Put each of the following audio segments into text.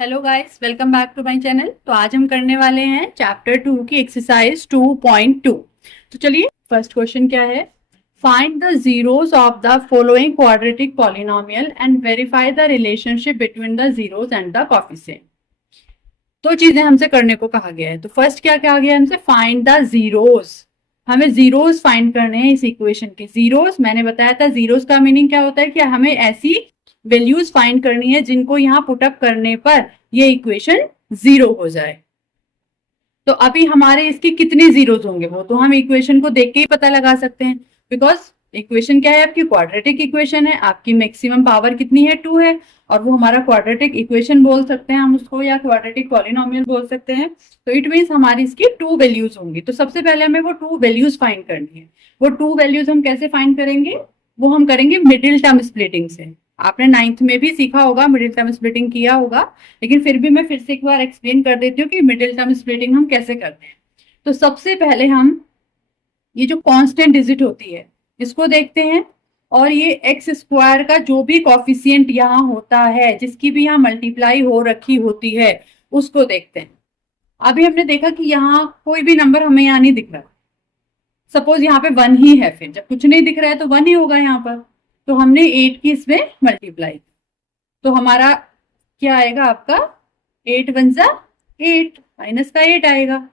Hello guys, welcome back to my channel. तो आज हम करने वाले हैं चैप्टर 2 की एक्सरसाइज 2.2। तो चलिए, फर्स्ट क्वेश्चन क्या है। Find the zeros of the following quadratic polynomial and verify the relationship between the zeros and the coefficient. दो चीजें हमसे करने को कहा गया है। तो फर्स्ट क्या कहा गया है हमसे, फाइंड द जीरोस। हमें जीरोस फाइंड करने हैं इस इक्वेशन के। जीरोस मैंने बताया था, जीरोस का मीनिंग क्या होता है कि हमें ऐसी वैल्यूज फाइंड करनी है जिनको यहाँ पुटअप करने पर ये इक्वेशन जीरो हो जाए। तो अभी हमारे इसके कितने जीरोस होंगे वो तो हम इक्वेशन को देख के ही पता लगा सकते हैं। बिकॉज इक्वेशन क्या है, आपकी क्वाड्रेटिक इक्वेशन है। आपकी मैक्सिमम पावर कितनी है, 2 है। और वो हमारा क्वाड्रेटिक इक्वेशन बोल सकते हैं हम उसको, या क्वाड्रेटिक पॉलिनोमियल बोल सकते हैं। तो इट मीन्स हमारी इसकी 2 वैल्यूज होंगी। तो सबसे पहले हमें वो 2 वैल्यूज फाइंड करनी है। वो 2 वैल्यूज हम कैसे फाइंड करेंगे, वो हम करेंगे मिडिल टर्म स्प्लिटिंग से। आपने 9th में भी सीखा होगा, मिडिल टर्म स्प्लिटिंग किया होगा, लेकिन फिर भी मैं फिर से एक बार एक्सप्लेन कर देती हूँ कि मिडिल टर्म स्प्लिटिंग हम कैसे करते हैं। तो सबसे पहले हम ये जो कांस्टेंट डिजिट होती है इसको देखते हैं, और ये एक्स स्क्वायर का जो भी कॉफिशिएंट यहाँ होता है, जिसकी भी यहाँ मल्टीप्लाई हो रखी होती है, उसको देखते हैं। अभी हमने देखा कि यहाँ कोई भी नंबर हमें यहाँ नहीं दिख रहा। सपोज यहाँ पे 1 ही है, फिर जब कुछ नहीं दिख रहा है तो 1 ही होगा यहाँ पर। तो हमने 8 की इसमें मल्टीप्लाई, तो हमारा क्या आएगा आपका, 8 वन जा 8, माइनस का 8 आएगा।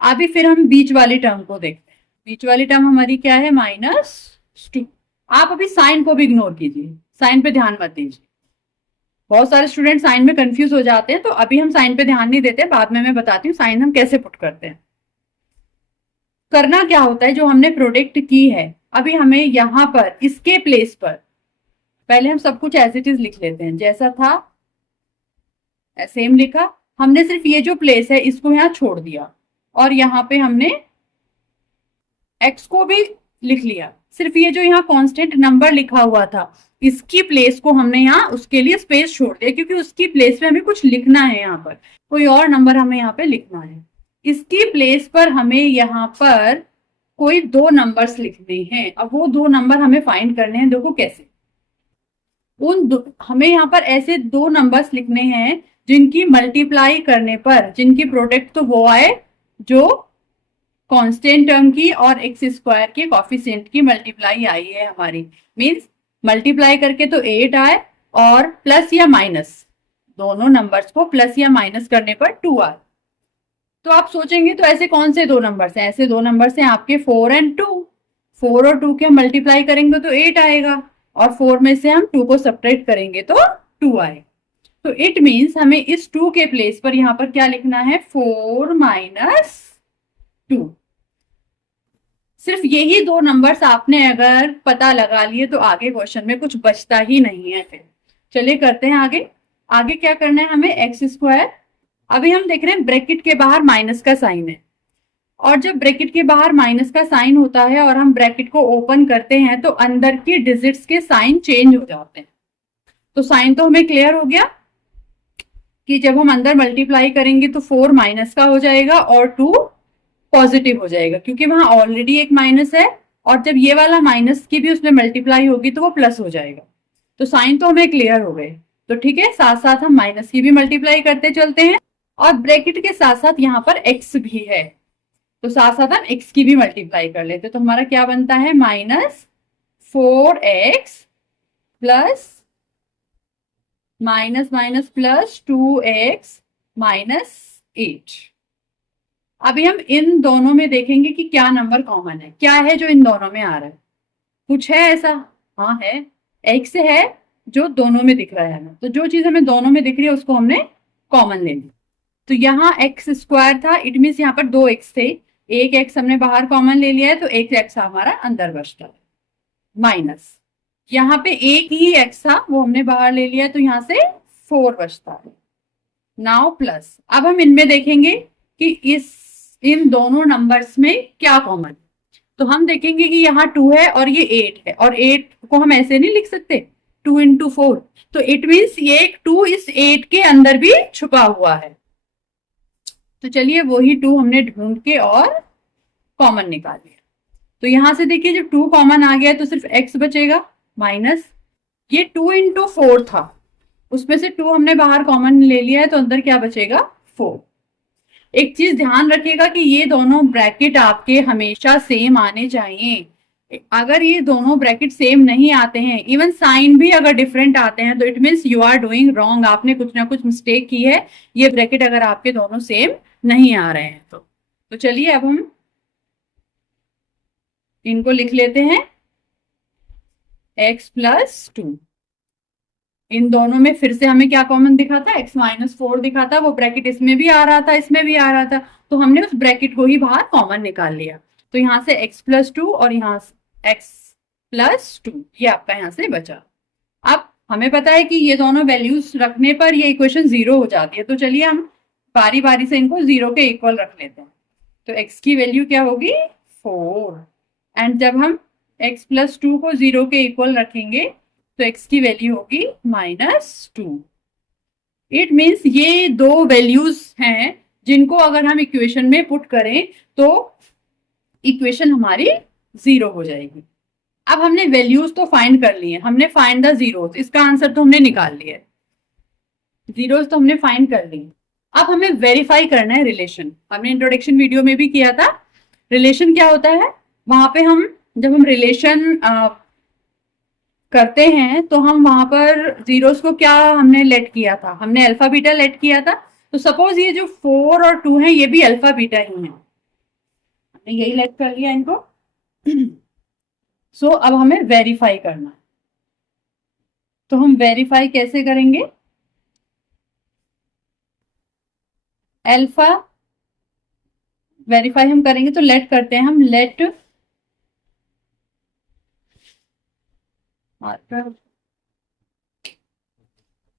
अभी फिर हम बीच वाली टर्म को देखते हैं। बीच वाली टर्म हमारी क्या है, -2। आप अभी साइन को भी इग्नोर कीजिए, साइन पे ध्यान मत दीजिए। बहुत सारे स्टूडेंट साइन में कंफ्यूज हो जाते हैं, तो अभी हम साइन पे ध्यान नहीं देते, बाद में मैं बताती हूँ साइन हम कैसे पुट करते हैं। करना क्या होता है, जो हमने प्रोडक्ट की है, अभी हमें यहाँ पर इसके प्लेस पर पहले हम सब कुछ एज इट इज लिख लेते हैं, जैसा था सेम लिखा। हमने सिर्फ ये जो प्लेस है इसको यहाँ छोड़ दिया, और यहाँ पे हमने एक्स को भी लिख लिया। सिर्फ ये जो यहाँ कांस्टेंट नंबर लिखा हुआ था, इसकी प्लेस को हमने यहाँ उसके लिए स्पेस छोड़ दिया, क्योंकि उसकी प्लेस में हमें कुछ लिखना है। यहाँ पर कोई और नंबर हमें यहाँ पे लिखना है। इसकी प्लेस पर हमें यहाँ पर कोई 2 नंबर्स लिखने हैं। अब वो 2 नंबर हमें फाइंड करने हैं। देखो कैसे, हमें यहाँ पर ऐसे 2 नंबर्स लिखने हैं जिनकी मल्टीप्लाई करने पर, जिनकी प्रोडक्ट तो वो आए जो कांस्टेंट टर्म की और एक्स स्क्वायर के कॉफिशिएंट की मल्टीप्लाई आई है हमारी। मींस मल्टीप्लाई करके तो 8 आए, और प्लस या माइनस, दोनों नंबर्स को प्लस या माइनस करने पर 2 आए। तो आप सोचेंगे तो ऐसे कौन से 2 नंबर्स हैं, ऐसे 2 नंबर्स हैं आपके 4 एंड 2। 4 और 2 के हम मल्टीप्लाई करेंगे तो 8 आएगा, और 4 में से हम 2 को सब्ट्रैक्ट करेंगे तो 2 आएगा। तो इट मीन्स हमें इस 2 के प्लेस पर यहाँ पर क्या लिखना है, 4 माइनस 2। सिर्फ यही 2 नंबर्स आपने अगर पता लगा लिए तो आगे क्वेश्चन में कुछ बचता ही नहीं है। फिर चलिए करते हैं आगे। आगे क्या करना है हमें, एक्स स्क्वायर। अभी हम देख रहे हैं ब्रैकेट के बाहर माइनस का साइन है, और जब ब्रैकेट के बाहर माइनस का साइन होता है और हम ब्रैकेट को ओपन करते हैं तो अंदर की डिजिट्स के साइन चेंज हो जाते हैं। तो साइन तो हमें क्लियर हो गया कि जब हम अंदर मल्टीप्लाई करेंगे तो 4 माइनस का हो जाएगा और 2 पॉजिटिव हो जाएगा, क्योंकि वहां ऑलरेडी एक माइनस है, और जब ये वाला माइनस की भी उसमें मल्टीप्लाई होगी तो वो प्लस हो जाएगा। तो साइन तो हमें क्लियर हो गए। तो ठीक है, साथ साथ हम माइनस की भी मल्टीप्लाई करते चलते हैं, और ब्रैकेट के साथ साथ यहाँ पर एक्स भी है, तो साथ साथ हम एक्स की भी मल्टीप्लाई कर लेते हैं। तो हमारा क्या बनता है, -4x plus minus minus plus 2x -8। अभी हम इन दोनों में देखेंगे कि क्या नंबर कॉमन है, क्या है जो इन दोनों में आ रहा है। कुछ है ऐसा, हाँ है, एक्स है जो दोनों में दिख रहा है हमें। तो जो चीज हमें दोनों में दिख रही है उसको हमने कॉमन ले ली। तो यहाँ एक्स स्क्वायर था, इट मीन्स यहाँ पर 2 एक्स थे, एक एक्स हमने बाहर कॉमन ले लिया है, तो एक एक्स हमारा अंदर बचता है। माइनस यहाँ पे एक ही एक्स था, वो हमने बाहर ले लिया है, तो यहाँ से 4 बचता है। नाउ प्लस, अब हम इनमें देखेंगे कि इन दोनों नंबर्स में क्या कॉमन है। तो हम देखेंगे कि यहाँ 2 है और ये 8 है, और 8 को हम ऐसे नहीं लिख सकते 2 into 4। तो इट मीन्स ये 2 इस 8 के अंदर भी छुपा हुआ है। तो चलिए वही 2 हमने ढूंढ के और कॉमन निकाल लिया। तो यहां से देखिए जब 2 कॉमन आ गया तो सिर्फ x बचेगा, माइनस ये 2 into 4 था, उसमें से 2 हमने बाहर कॉमन ले लिया है, तो अंदर क्या बचेगा 4। एक चीज ध्यान रखिएगा कि ये दोनों ब्रैकेट आपके हमेशा सेम आने चाहिए। अगर ये दोनों ब्रैकेट सेम नहीं आते हैं, इवन साइन भी अगर डिफरेंट आते हैं, तो it means you are doing wrong, आपने कुछ ना कुछ मिस्टेक की है। ये ब्रैकेट अगर आपके दोनों सेम नहीं आ रहे हैं तो चलिए अब हम इनको लिख लेते हैं x+2। इन दोनों में फिर से हमें क्या कॉमन दिखा था, x-4 दिखा था। वो ब्रैकेट इसमें भी आ रहा था, इसमें भी आ रहा था, तो हमने उस ब्रैकेट को ही बाहर कॉमन निकाल लिया। तो यहाँ से x+2 और यहाँ x+2 ये आपका यहाँ से बचा। अब हमें पता है कि ये दोनों वैल्यूज रखने पर ये इक्वेशन 0 हो जाती है। तो चलिए हम बारी बारी से इनको 0 के इक्वल रख लेते हैं। तो x की वैल्यू क्या होगी 4, एंड जब हम x+2 को 0 के इक्वल रखेंगे तो x की वैल्यू होगी -2। इट मीन्स ये दो वैल्यूज हैं जिनको अगर हम इक्वेशन में पुट करें तो इक्वेशन हमारी 0 हो जाएगी। अब हमने वैल्यूज तो फाइंड कर लिए, हमने फाइंड द जीरोस, इसका आंसर तो हमने निकाल लिया, जीरोस तो हमने फाइंड कर लिए। अब हमें वेरीफाई करना है रिलेशन। हमने इंट्रोडक्शन वीडियो में भी किया था। रिलेशन क्या होता है, वहां पे हम जब हम रिलेशन करते हैं तो हम वहां पर जीरोस को क्या हमने लेट किया था, हमने अल्फा बीटा लेट किया था। तो सपोज ये जो 4 और 2 है ये भी अल्फा बीटा ही है, हमने यही लेट कर लिया इनको। सो अब हमें वेरीफाई करना है, तो हम वेरीफाई कैसे करेंगे, अल्फा वेरीफाई हम करेंगे तो लेट करते हैं हम, लेट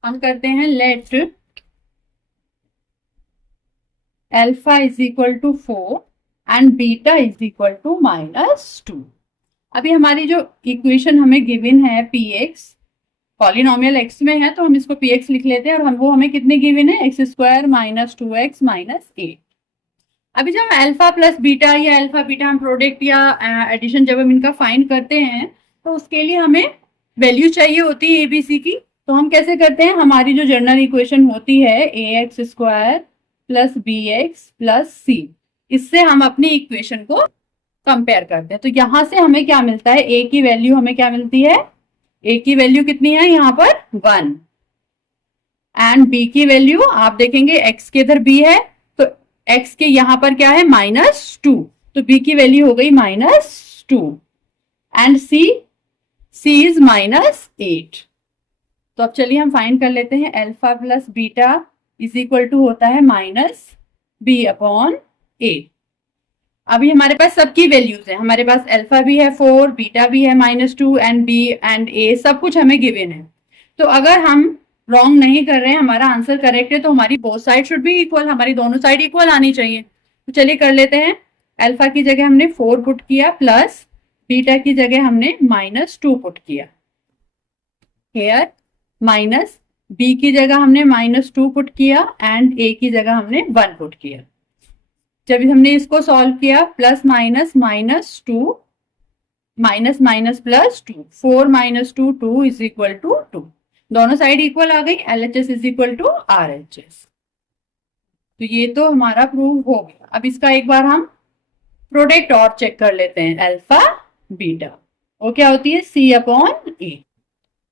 हम करते हैं let alpha is equal to 4 and beta is equal to -2। अभी हमारी जो इक्वेशन हमें गिवन है px, पॉलिनोमियल x में है तो हम इसको px लिख लेते हैं, और वो हमें कितने गिवन है x² - 2x - 8। अभी जब अल्फा प्लस बीटा या अल्फा बीटा हम प्रोडक्ट या एडिशन जब हम इनका फाइंड करते हैं तो उसके लिए हमें वैल्यू चाहिए होती है एबीसी की। तो हम कैसे करते हैं, हमारी जो जनरल इक्वेशन होती है ax² + bx + c, इससे हम अपनी इक्वेशन को कंपेयर करते हैं। तो यहां से हमें क्या मिलता है, a की वैल्यू हमें क्या मिलती है, a की वैल्यू कितनी है यहाँ पर 1, एंड b की वैल्यू आप देखेंगे x के इधर b है तो x के यहाँ पर क्या है -2, तो b की वैल्यू हो गई -2, एंड c इज -8। तो अब चलिए हम फाइंड कर लेते हैं, alpha plus beta is equal to होता है -b/8। अभी हमारे पास सबकी वैल्यूज है, हमारे पास अल्फा भी है 4, बीटा भी है -2, एंड b एंड a सब कुछ हमें गिवन है। तो अगर हम रॉन्ग नहीं कर रहे हैं, हमारा आंसर करेक्ट है, तो हमारी both side should be equal, हमारी दोनों साइड इक्वल आनी चाहिए। तो चलिए कर लेते हैं, अल्फा की जगह हमने 4 पुट किया, प्लस बीटा की जगह हमने -2 पुट किया, हेयर माइनस b की जगह हमने -2 पुट किया, एंड a की जगह हमने 1 पुट किया। जब हमने इसको सॉल्व किया, plus minus -2 minus minus +2, 4 - 2 2 is equal to 2, दोनों साइड इक्वल आ गई, LHS is equal to RHS। तो ये तो हमारा प्रूव हो गया। अब इसका एक बार हम प्रोडक्ट और चेक कर लेते हैं, अल्फा बीटा, वो क्या होती है C/A।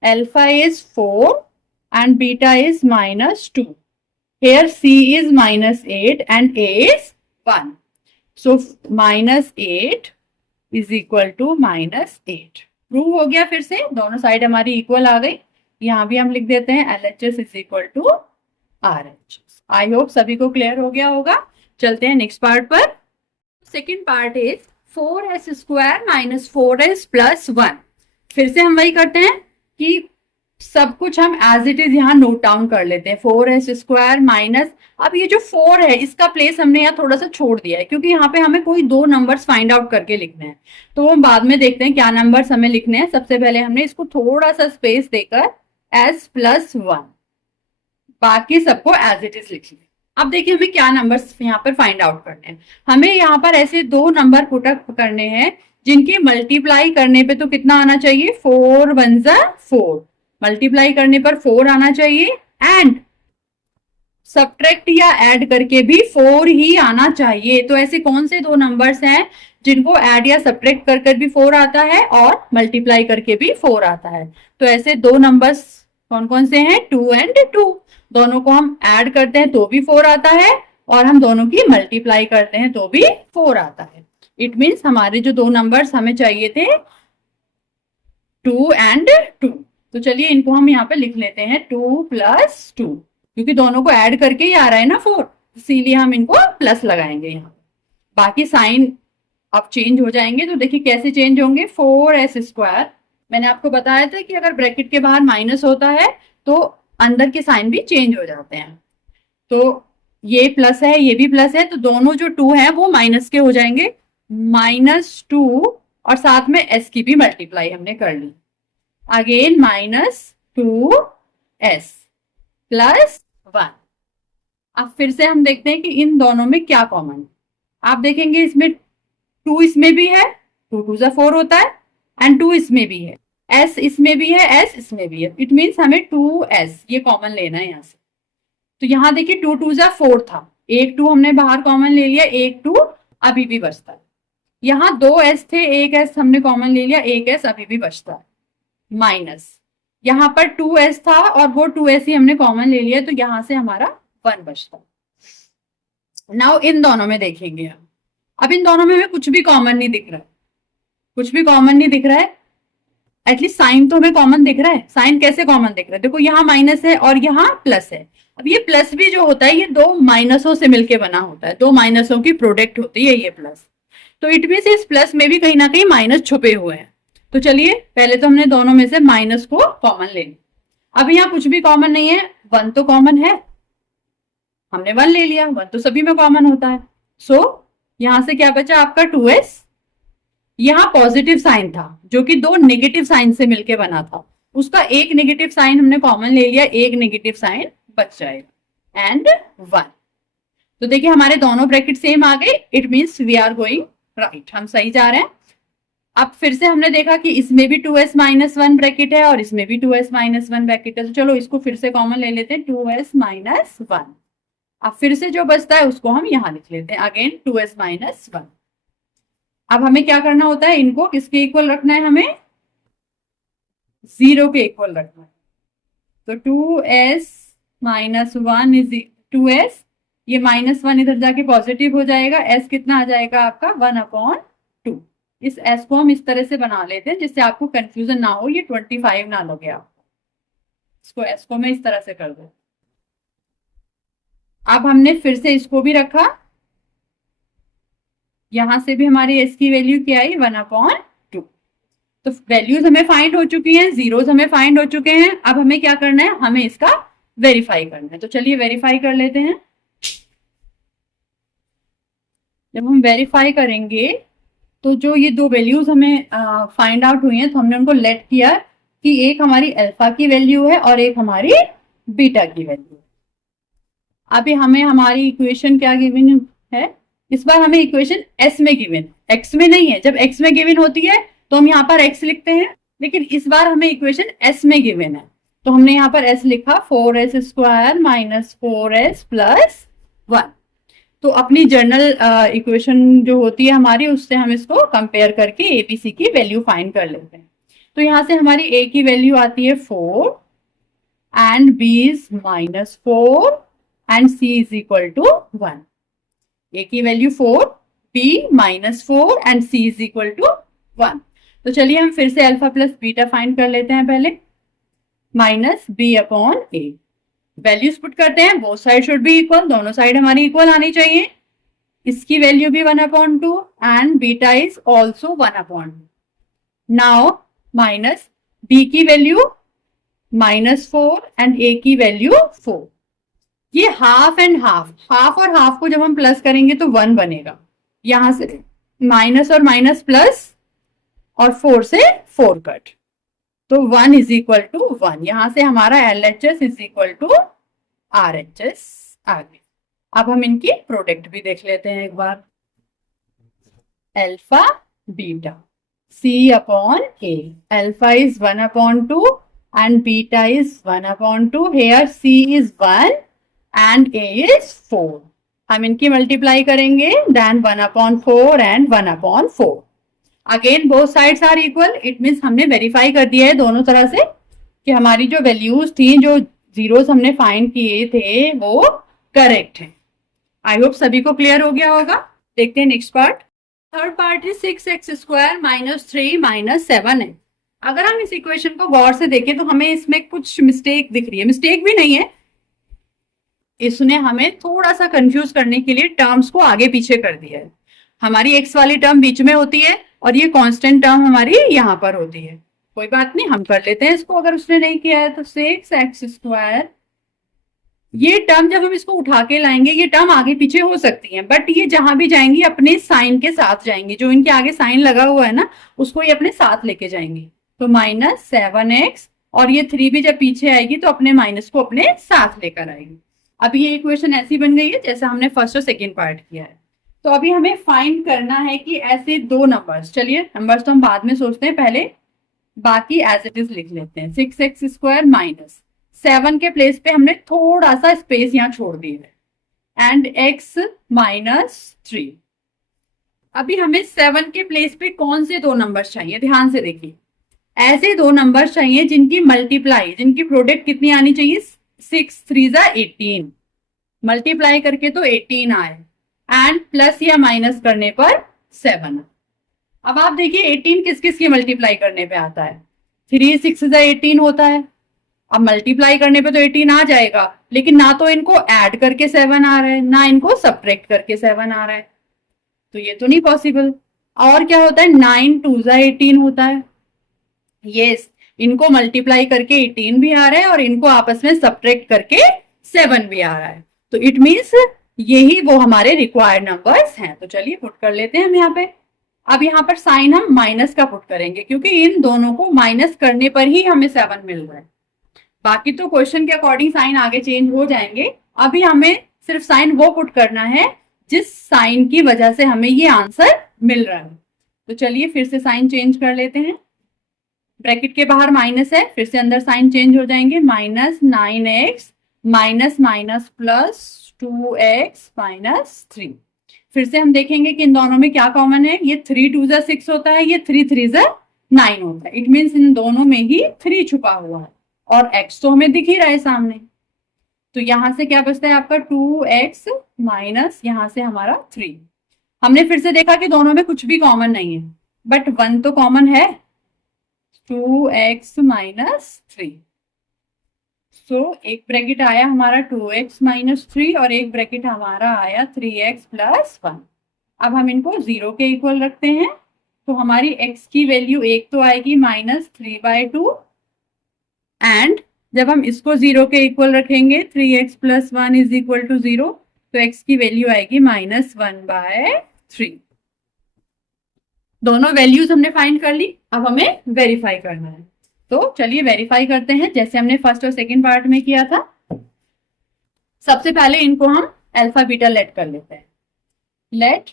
Alpha is 4 and beta is -2. Here C is -8 and A is 1. So -8 is equal to -8. Prove हो गया, फिर से दोनों साइड हमारी इक्वल आ गई। यहाँ भी हम लिख देते हैं LHS is equal to RHS। I hope सभी को क्लियर हो गया होगा। चलते हैं नेक्स्ट पार्ट पर। Second part is 4s² - 4s + 1। फिर से हम वही करते हैं कि सब कुछ हम एज इट इज यहाँ नोट डाउन कर लेते हैं। 4s² माइनस, अब ये जो 4 है इसका प्लेस हमने यहाँ थोड़ा सा छोड़ दिया है, क्योंकि यहाँ पे हमें कोई 2 नंबर्स फाइंड आउट करके लिखने हैं, तो हम बाद में देखते हैं क्या नंबर्स हमें लिखने हैं। सबसे पहले हमने इसको थोड़ा सा स्पेस देकर s+1, बाकी सबको एज इट इज लिख लिया। अब देखिए हमें क्या नंबर्स यहाँ पर फाइंड आउट करने हैं। हमें यहाँ पर ऐसे 2 नंबर पुट अप करने हैं जिनकी मल्टीप्लाई करने पे तो कितना आना चाहिए, 4 × 1 = 4, मल्टीप्लाई करने पर 4 आना चाहिए एंड सब्ट्रैक्ट या ऐड करके भी 4 ही आना चाहिए। तो ऐसे कौन से दो नंबर्स हैं जिनको ऐड या सब्ट्रैक्ट कर कर भी 4 आता है और मल्टीप्लाई करके भी 4 आता है? तो ऐसे दो नंबर्स कौन कौन से हैं? 2 एंड 2। दोनों को हम ऐड करते हैं तो भी 4 आता है और हम दोनों की मल्टीप्लाई करते हैं तो भी 4 आता है। इट मीन्स हमारे जो दो नंबर्स हमें चाहिए थे 2 एंड 2। तो चलिए इनको हम यहाँ पे लिख लेते हैं 2 + 2, क्योंकि दोनों को ऐड करके ही आ रहा है ना 4, इसीलिए हम इनको प्लस लगाएंगे यहाँ। बाकी साइन अब चेंज हो जाएंगे, तो देखिए कैसे चेंज होंगे। 4s², मैंने आपको बताया था कि अगर ब्रैकेट के बाहर माइनस होता है तो अंदर के साइन भी चेंज हो जाते हैं। तो ये प्लस है, ये भी प्लस है, तो दोनों जो 2 है वो माइनस के हो जाएंगे। -2 और साथ में s की भी मल्टीप्लाई हमने कर ली। Again -2s + 1। अब फिर से हम देखते हैं कि इन दोनों में क्या कॉमन है। आप देखेंगे इसमें 2 इसमें भी है, 2 2 = 4 होता है, एंड 2 इसमें भी है, s इसमें भी है, s इसमें भी है। इट मीन्स हमें 2s ये कॉमन लेना है यहाँ से। तो यहाँ देखिए 2 2 = 4 था, एक 2 हमने बाहर कॉमन ले लिया, एक 2 अभी भी बचता है। यहाँ 2s थे, एक s हमने कॉमन ले लिया, एक s अभी भी बचता है। माइनस यहाँ पर 2s था और वो 2s ही हमने कॉमन ले लिया, तो यहाँ से हमारा 1 बचता है। नाउ इन दोनों में देखेंगे हम। अब इन दोनों में हमें कुछ भी कॉमन नहीं दिख रहा है, कुछ भी कॉमन नहीं दिख रहा है। एटलीस्ट साइन तो हमें कॉमन दिख रहा है। साइन कैसे कॉमन दिख रहा है? देखो यहाँ माइनस है और यहाँ प्लस है। अब ये प्लस भी जो होता है ये दो माइनसों से मिलके बना होता है, दो माइनसों की प्रोडक्ट होती है ये प्लस। तो इट मीन्स इस प्लस में भी कहीं ना कहीं माइनस छुपे हुए हैं। तो चलिए पहले तो हमने दोनों में से माइनस को कॉमन ले लिया। अब यहाँ कुछ भी कॉमन नहीं है, 1 तो कॉमन है, हमने 1 ले लिया, 1 तो सभी में कॉमन होता है। सो यहां से क्या बचा आपका 2s। यहाँ पॉजिटिव साइन था जो कि दो नेगेटिव साइन से मिलके बना था, उसका एक नेगेटिव साइन हमने कॉमन ले लिया, एक नेगेटिव साइन बच जाएगा एंड 1। तो देखिए हमारे दोनों ब्रैकेट सेम आ गए। It means we are going right, हम सही जा रहे हैं। अब फिर से हमने देखा कि इसमें भी 2s - 1 ब्रैकेट है और इसमें भी 2s - 1 ब्रैकेट है। तो चलो इसको फिर से कॉमन ले लेते हैं, 2s - 1। अब फिर से जो बचता है उसको हम यहाँ लिख लेते हैं, अगेन 2s - 1। अब हमें क्या करना होता है, इनको किसके इक्वल रखना है? हमें 0 के इक्वल रखना है। तो 2s - 1 इज 2s, ये -1 इधर जाके पॉजिटिव हो जाएगा, s कितना आ जाएगा आपका 1/2। इस s को हम इस तरह से बना लेते हैं जिससे आपको कंफ्यूजन ना हो, ये 25 ना लगे आपको। इसको s को मैं इस तरह से कर दूं। अब हमने फिर से इसको भी रखा, यहां से भी हमारी s की वैल्यू क्या आई 1/2। तो वैल्यूज हमें फाइंड हो चुकी हैं, जीरोस हमें फाइंड हो चुके हैं। अब हमें क्या करना है, हमें इसका वेरीफाई करना है। तो चलिए वेरीफाई कर लेते हैं। जब हम वेरीफाई करेंगे तो जो ये दो वैल्यूज हमें फाइंड आउट हुई हैं, तो हमने उनको लेट किया कि एक हमारी अल्फा की वैल्यू है और एक हमारी बीटा की वैल्यू है। अभी हमें हमारी इक्वेशन क्या गिवन है, इस बार हमें इक्वेशन s में गिवन, x में नहीं है। जब x में गिवन होती है तो हम यहाँ पर x लिखते हैं, लेकिन इस बार हमें इक्वेशन s में गिवन है, तो हमने यहाँ पर s लिखा 4s² - 4s + 1। तो अपनी जनरल इक्वेशन जो होती है हमारी, उससे हम इसको कंपेयर करके एबीसी की वैल्यू फाइंड कर लेते हैं। तो यहाँ से हमारी a की वैल्यू आती है 4 and b is -4 and c is equal to 1। a की value 4, b -4 and c is equal to 1। तो चलिए हम फिर से अल्फा प्लस बीटा फाइंड कर लेते हैं। पहले -b/a, वैल्यूज पुट करते हैं, both side should be equal, दोनों साइड हमारी इक्वल आनी चाहिए। इसकी वैल्यू भी 1/2 and beta is also 1/2। Now minus b की वैल्यू -4 एंड a की वैल्यू 4। ये हाफ एंड हाफ, हाफ और हाफ को जब हम प्लस करेंगे तो 1 बनेगा। यहां से माइनस और माइनस प्लस और 4 से 4 कट, तो 1 इज इक्वल टू 1। यहां से हमारा LHS is equal to RHS आ गया। अब हम इनकी प्रोडक्ट भी देख लेते हैं एक बार। Alpha beta C/A, alpha is 1/2 and beta is 1/2. Here C is 1 and A is 4. हम इनकी मल्टीप्लाई करेंगे, then 1/4 and 1/4. Again both sides are equal, it means हमने वेरीफाई कर दिया है दोनों तरह से कि हमारी जो वैल्यूज थी, जो जीरोस हमने फाइंड किए थे, वो करेक्ट है। आई होप सभी को क्लियर हो गया होगा। देखते हैं नेक्स्ट पार्ट। थर्ड पार्ट है 6x² - 3 - 7x। अगर हम इस इक्वेशन को गौर से देखें तो हमें इसमें कुछ मिस्टेक दिख रही है। मिस्टेक भी नहीं है, इसने हमें थोड़ा सा कंफ्यूज करने के लिए टर्म्स को आगे पीछे कर दिया है। हमारी x वाली टर्म बीच में होती है और ये कांस्टेंट टर्म हमारी यहाँ पर होती है। कोई बात नहीं, हम कर लेते हैं इसको, अगर उसने नहीं किया है तो 6x²। ये टर्म जब हम इसको उठा के लाएंगे, ये टर्म आगे पीछे हो सकती है, बट ये जहां भी जाएंगी अपने साइन के साथ जाएंगी। जो इनके आगे साइन लगा हुआ है ना, उसको ये अपने साथ लेके जाएंगी। तो -7x, और ये 3 भी जब पीछे आएगी तो अपने माइनस को अपने साथ लेकर आएगी। अभी ये इक्वेशन ऐसी बन गई है जैसा हमने फर्स्ट और सेकेंड पार्ट किया है। तो अभी हमें फाइंड करना है कि ऐसे दो नंबर्स, चलिए नंबर्स तो हम बाद में सोचते हैं, पहले बाकी एज इट इज लिख लेते हैं। 6x² - 7 के प्लेस पे हमने थोड़ा सा स्पेस यहाँ छोड़ दिया है, एंड x - 3। अभी हमें 7 के प्लेस पे कौन से दो नंबर्स चाहिए, ध्यान से देखिए। ऐसे दो नंबर्स चाहिए जिनकी मल्टीप्लाई, जिनकी प्रोडक्ट कितनी आनी चाहिए, 6 3 18। मल्टीप्लाई करके तो 18 आए, एंड प्लस या माइनस करने पर 7। अब आप देखिए 18 किस किस की मल्टीप्लाई करने पे आता है, 3 6 18 होता है। अब मल्टीप्लाई करने पे तो 18 आ जाएगा, लेकिन ना तो इनको ऐड करके 7 आ रहा है, ना इनको सब्ट्रैक्ट करके 7 आ रहा है, तो ये तो नहीं पॉसिबल। और क्या होता है, 9 2 18 होता है। यस, इनको मल्टीप्लाई करके 18 भी आ रहा है और इनको आपस में सब्ट्रैक्ट करके 7 भी आ रहा है। तो इट मीन्स यही वो हमारे रिक्वायर्ड नंबर्स हैं। तो चलिए पुट कर लेते हैं हम यहाँ पे। अब यहाँ पर साइन हम माइनस का पुट करेंगे, क्योंकि इन दोनों को माइनस करने पर ही हमें 7 मिल रहा है। बाकी तो क्वेश्चन के अकॉर्डिंग साइन आगे चेंज हो जाएंगे। अभी हमें सिर्फ साइन वो पुट करना है जिस साइन की वजह से हमें ये आंसर मिल रहा है। तो चलिए फिर से साइन चेंज कर लेते हैं। ब्रैकेट के बाहर माइनस है, फिर से अंदर साइन चेंज हो जाएंगे। -9x minus minus plus 2x - 3। फिर से हम देखेंगे कि इन दोनों में क्या कॉमन है। ये 3 2 6 होता है, ये 3 3 9 होता है। इट मीन्स इन दोनों में ही 3 छुपा हुआ है, और x तो हमें दिख ही रहा है सामने। तो यहां से क्या बचता है आपका 2x माइनस यहाँ से हमारा 3। हमने फिर से देखा कि दोनों में कुछ भी कॉमन नहीं है, बट 1 तो कॉमन है, 2x - 3। सो एक ब्रैकेट आया हमारा 2x - 3 और एक ब्रैकेट हमारा आया 3x + 1। अब हम इनको 0 के इक्वल रखते हैं, तो हमारी x की वैल्यू एक तो आएगी -3/2, एंड जब हम इसको 0 के इक्वल रखेंगे 3x + 1 = 0, तो x की वैल्यू आएगी -1/3। दोनों वैल्यूज हमने फाइंड कर ली, अब हमें वेरीफाई करना है। तो चलिए वेरीफाई करते हैं जैसे हमने फर्स्ट और सेकंड पार्ट में किया था। सबसे पहले इनको हम अल्फा बीटा लेट कर लेते हैं। Let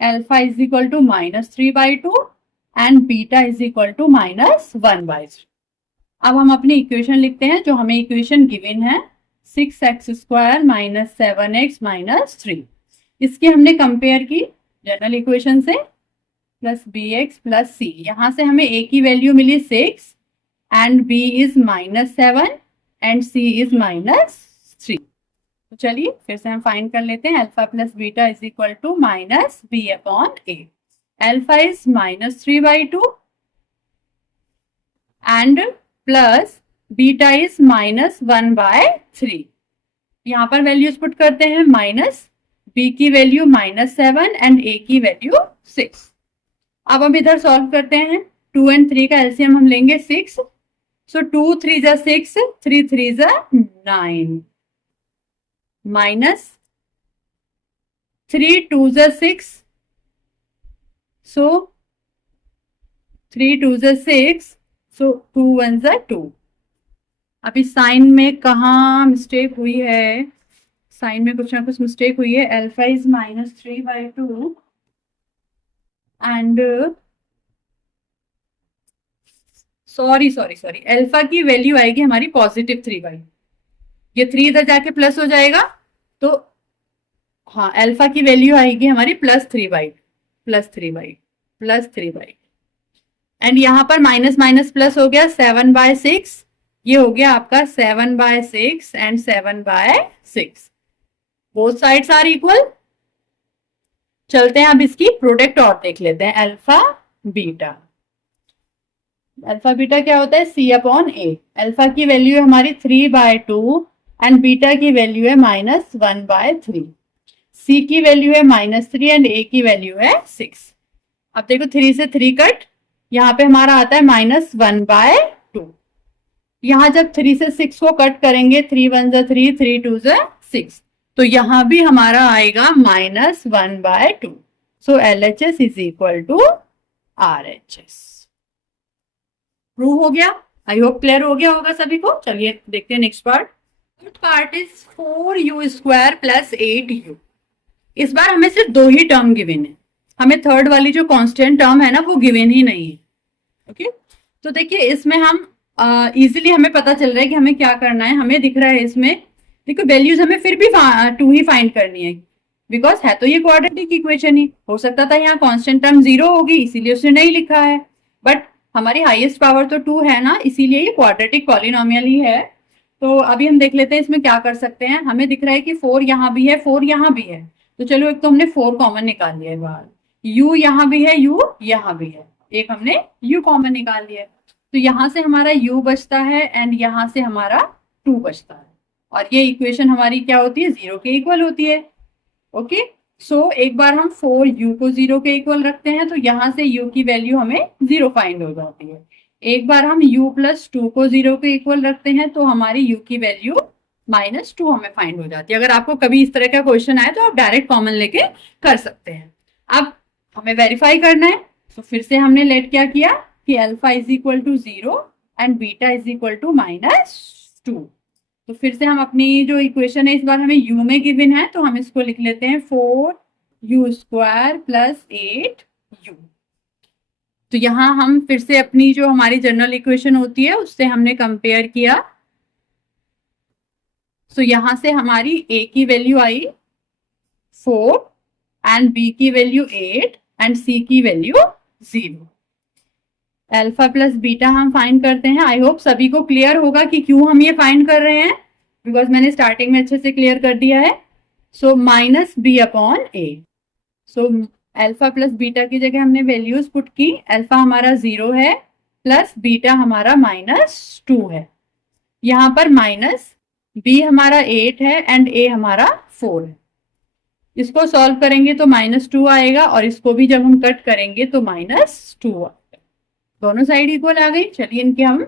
alpha = -3/2 and beta = -1/3। अब हम अपनी इक्वेशन लिखते हैं, जो हमें इक्वेशन गिवन है 6x² - 7x - 3। इसकी हमने कंपेयर की जनरल इक्वेशन से, प्लस bx + c। यहां से हमें a की वैल्यू मिली 6 and b is -7 and c is -3। तो चलिए फिर से हम फाइंड कर लेते हैं। Alpha + beta = -b/a। Alpha is -3/2 and plus beta is -1/3। यहाँ पर वैल्यूज पुट करते हैं, माइनस b की वैल्यू -7 एंड a की वैल्यू 6। अब हम इधर सॉल्व करते हैं। 2 और 3 का एलसीएम हम लेंगे 6। सो 2 3 6, 3 3 9, माइनस 3 2 6, सो 3 2 6, सो 2 1 2। अभी साइन में कहाँ मिस्टेक हुई है, साइन में कुछ ना कुछ मिस्टेक हुई है। Alpha is -3/2 and sorry alpha की वैल्यू आएगी हमारी पॉजिटिव 3/, ये 3 इधर जाके प्लस हो जाएगा, तो हाँ अल्फा की वैल्यू आएगी हमारी +3/, +3/, एंड यहाँ पर माइनस माइनस प्लस हो गया 7/6, ये हो गया आपका 7/6 and 7/6, both sides are equal. चलते हैं अब इसकी प्रोडक्ट और देख लेते हैं। अल्फा बीटा क्या होता है, C/A। अल्फा की वैल्यू है हमारी 3/2 एंड बीटा की वैल्यू है -1/3। C की वैल्यू है -3 एंड A की वैल्यू है 6। अब देखो 3 से 3 कट, यहाँ पे हमारा आता है -1/2। यहाँ जब 3 से 6 को कट करेंगे, 3 1 जा 3, 3 2 जा 6, तो यहाँ भी हमारा आएगा -1/2। So LHS is equal to RHS। Prove हो गया, आई होप क्लियर हो गया होगा सभी को। चलिए देखते हैं next part. Part is 4u² + 8u। इस बार हमें सिर्फ 2 ही टर्म गिवन है, हमें थर्ड वाली जो कांस्टेंट टर्म है ना वो गिवन ही नहीं है। ओके तो देखिए इसमें हम इजीली हमें पता चल रहा है कि हमें क्या करना है। हमें दिख रहा है इसमें, देखो वैल्यूज हमें फिर भी 2 ही फाइंड करनी है, बिकॉज है तो ये क्वाड्रेटिक इक्वेशन ही। हो सकता था यहाँ कांस्टेंट टर्म 0 होगी इसीलिए उसने नहीं लिखा है, बट हमारी हाईएस्ट पावर तो 2 है ना, इसीलिए ये क्वाड्रेटिक पॉलिनोमियल ही है। तो अभी हम देख लेते हैं इसमें क्या कर सकते हैं। हमें दिख रहा है कि 4 यहाँ भी है, 4 यहाँ भी है, तो चलो एक तो हमने 4 कॉमन निकाल लिया है बाहर, u यहाँ भी है, u यहाँ भी है, एक हमने u कॉमन निकाल लिया है, तो यहाँ से हमारा u बचता है एंड यहाँ से हमारा 2 बचता है, और ये इक्वेशन हमारी क्या होती है, 0 के इक्वल होती है। ओके सो एक बार हम 4u को 0 के इक्वल रखते हैं, तो यहाँ से u की वैल्यू हमें 0 फाइंड हो जाती है। एक बार हम u + 2 को 0 के इक्वल रखते हैं, तो हमारी u की वैल्यू -2 हमें फाइंड हो जाती है। अगर आपको कभी इस तरह का क्वेश्चन आए तो आप डायरेक्ट कॉमन लेके कर सकते हैं। अब हमें वेरीफाई करना है, तो फिर से हमने लेट क्या किया कि alpha is equal to 0 and beta is equal to -2। तो फिर से हम अपनी जो इक्वेशन है इस बार हमें u में गिवन है, तो हम इसको लिख लेते हैं 4u² + 8u। तो यहाँ हम फिर से अपनी जो हमारी जनरल इक्वेशन होती है उससे हमने कंपेयर किया। तो यहाँ से हमारी a की वैल्यू आई 4 एंड b की वैल्यू 8 एंड c की वैल्यू 0। अल्फा + बीटा हम फाइंड करते हैं। आई होप सभी को क्लियर होगा कि क्यों हम ये फाइंड कर रहे हैं, बिकॉज मैंने स्टार्टिंग में अच्छे से क्लियर कर दिया है। सो -b/a। सो अल्फा + बीटा की जगह हमने वैल्यूज पुट की। अल्फा हमारा 0 है प्लस बीटा हमारा -2 है, यहाँ पर b हमारा 8 है एंड a हमारा 4 है। इसको सॉल्व करेंगे तो -2 आएगा, और इसको भी जब हम कट करेंगे तो -2 आएगा। दोनों साइड इक्वल आ गई। चलिए इनके हम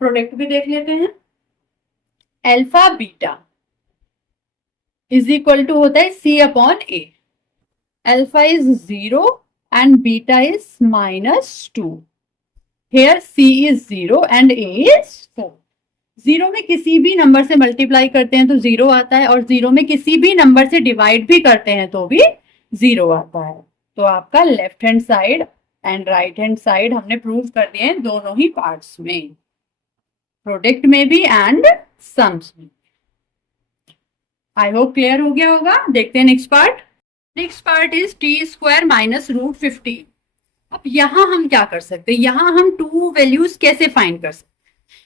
प्रोडक्ट भी देख लेते हैं। Alpha beta is equal to होता है C/A। Alpha is 0 and beta is -2। Here C is 0 and A is 4। 0 में किसी भी नंबर से मल्टीप्लाई करते हैं तो 0 आता है, और 0 में किसी भी नंबर से डिवाइड भी करते हैं तो भी 0 आता है। तो आपका left hand side and right hand side हमने प्रूव कर दिए हैं दोनों ही पार्ट्स में, प्रोडक्ट में भी एंड सम्स में। आई होप क्लियर हो गया होगा। देखते हैं next part. Next part is t² - √15। अब यहाँ हम क्या कर सकते हैं, यहाँ हम 2 वैल्यूज कैसे फाइंड कर सकते हैं।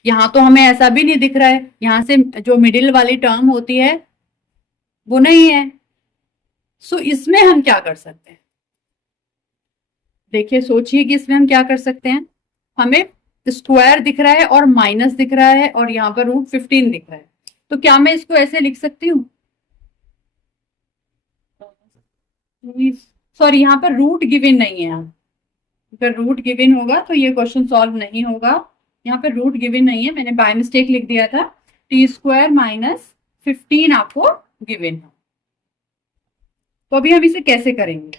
यहाँ तो हमें ऐसा भी नहीं दिख रहा है, यहाँ से जो मिडिल वाली टर्म होती है वो नहीं है। सो इसमें हम क्या कर सकते हैं, देखिए सोचिए कि इसमें हम क्या कर सकते हैं। हमें स्क्वायर दिख रहा है और माइनस दिख रहा है और यहाँ पर √15 दिख रहा है, तो क्या मैं इसको ऐसे लिख सकती हूँ, सॉरी यहाँ पर रूट गिवन नहीं है। अगर रूट गिवन होगा तो ये क्वेश्चन सॉल्व नहीं होगा। यहाँ पर रूट गिवन नहीं है, मैंने बाय मिस्टेक लिख दिया था। t² - 15 आपको गिवन है, तो अभी हम इसे कैसे करेंगे।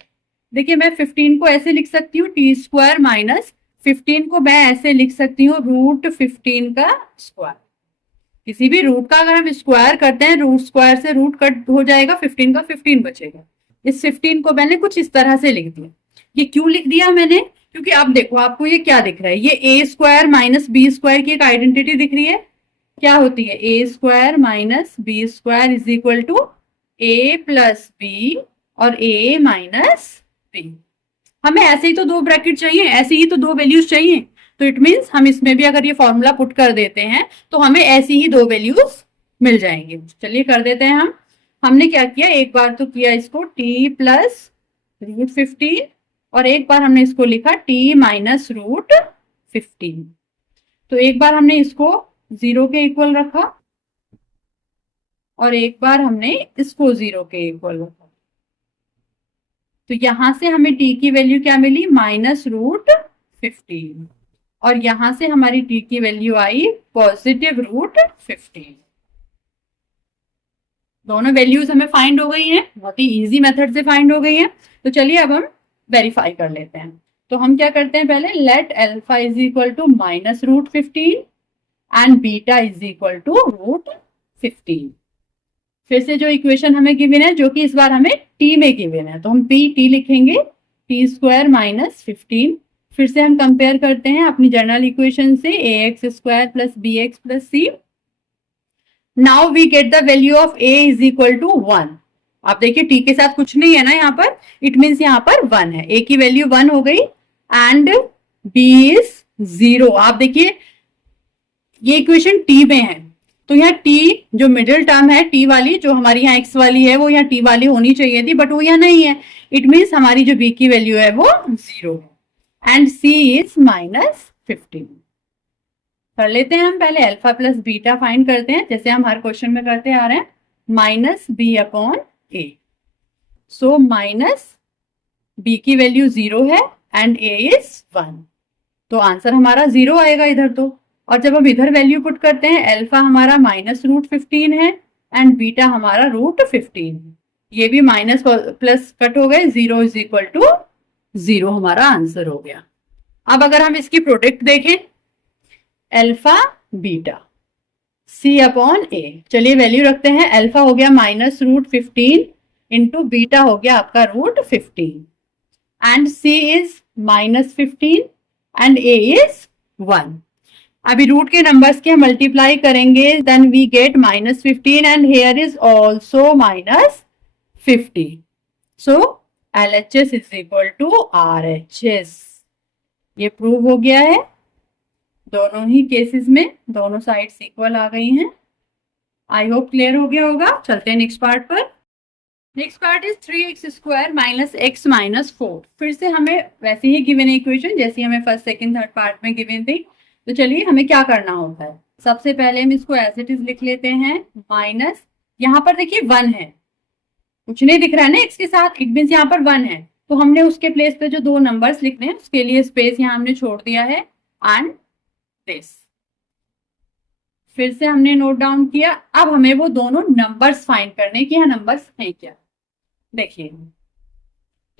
देखिए मैं 15 को ऐसे लिख सकती हूँ, t² - 15 को मैं ऐसे लिख सकती हूँ √15 का स्क्वायर। किसी भी रूट का अगर हम स्क्वायर करते हैं, रूट स्क्वायर से रूट कट हो जाएगा, 15 का 15 बचेगा। इस 15 को मैंने कुछ इस तरह से लिख दिया। ये क्यों लिख दिया मैंने, क्योंकि अब देखो आपको ये क्या दिख रहा है, ये A square minus B square की एक आइडेंटिटी दिख रही है, क्या होती है, A square minus B square is equal to A plus B और ए माइनस बी। हमें ऐसे ही तो दो ब्रैकेट चाहिए, ऐसे ही तो दो वैल्यूज चाहिए, तो इट मीन्स हम इसमें भी अगर ये फॉर्मूला पुट कर देते हैं तो हमें ऐसी ही दो वैल्यूज मिल जाएंगे। चलिए कर देते हैं हम। हमने क्या किया, एक बार तो किया इसको टी प्लस रूट 15 और एक बार हमने इसको लिखा टी माइनस रूट 15। तो एक बार हमने इसको 0 के इक्वल रखा और एक बार हमने इसको 0 के इक्वल रखा। तो यहां से हमें t की वैल्यू क्या मिली, माइनस रूट 15 और यहां से हमारी t की वैल्यू आई पॉजिटिव रूट 15। दोनों वैल्यूज हमें फाइंड हो गई हैं, बहुत ही इजी मेथड से फाइंड हो गई हैं। तो चलिए अब हम वेरीफाई कर लेते हैं। तो हम क्या करते हैं, पहले let alpha is equal to minus root 15 and beta is equal to root 15। फिर से जो इक्वेशन हमें गिवन है, जो कि इस बार हमें t में गिवन है, तो हम टी लिखेंगे टी स्क्वायर माइनस 15। फिर से हम कंपेयर करते हैं अपनी जनरल इक्वेशन से, A X square plus B X plus C. Now we get the value of a is equal to 1। आप देखिए t के साथ कुछ नहीं है ना यहाँ पर, इट मीन्स यहाँ पर 1 है, a की वैल्यू 1 हो गई एंड b इज 0। आप देखिए ये इक्वेशन t में है, तो यहाँ t जो मिडिल टर्म है t वाली, जो हमारी यहाँ x वाली है वो यहाँ t वाली होनी चाहिए थी, बट वो यहाँ नहीं है। इट मीन्स हमारी जो b की वैल्यू है वो 0 है एंड c इज माइनस 15। कर लेते हैं हम, पहले अल्फा प्लस बीटा फाइंड करते हैं, जैसे हम हर क्वेश्चन में करते आ रहे हैं, माइनस बी अपॉन ए। सो माइनस बी की वैल्यू 0 है एंड ए इज 1, तो आंसर हमारा 0 आएगा इधर तो। और जब हम इधर वैल्यू पुट करते हैं, अल्फा हमारा माइनस रूट 15 है एंड बीटा हमारा रूट 15, ये भी माइनस प्लस कट हो गए, 0 इज इक्वल टू 0 हमारा आंसर हो गया। अब अगर हम इसकी प्रोडक्ट देखें, अल्फा बीटा सी अपॉन ए, चलिए वैल्यू रखते हैं। अल्फा हो गया माइनस रूट 15 इंटू बीटा हो गया आपका root 15 and C is minus 15 and A is 1। अभी रूट के नंबर्स के मल्टीप्लाई करेंगे, then we get minus 15 and here is also minus 50। So LHS is equal to RHS। ये प्रूव हो गया है, दोनों ही केसेस में दोनों साइड्स इक्वल आ गई हैं। आई होप क्लियर हो गया होगा। चलते हैं नेक्स्ट पार्ट पर। Next part is 3x square minus x minus 4। फिर से हमें वैसे ही गिवन इक्वेशन जैसी हमें फर्स्ट सेकंड थर्ड पार्ट में गिवन थी। तो चलिए हमें क्या करना होता है, सबसे पहले हम इसको एज इट इज लिख लेते हैं, माइनस यहाँ पर देखिए 1 है, कुछ नहीं दिख रहा है ना x के साथ, इट मीन्स यहाँ पर 1 है, तो हमने उसके प्लेस पे जो दो नंबर्स लिखने हैं उसके लिए स्पेस यहाँ हमने छोड़ दिया है एंड दिस। फिर से हमने नोट डाउन किया। अब हमें वो दोनों नंबर्स फाइंड करने की, यहाँ नंबर्स हैं क्या, देखिए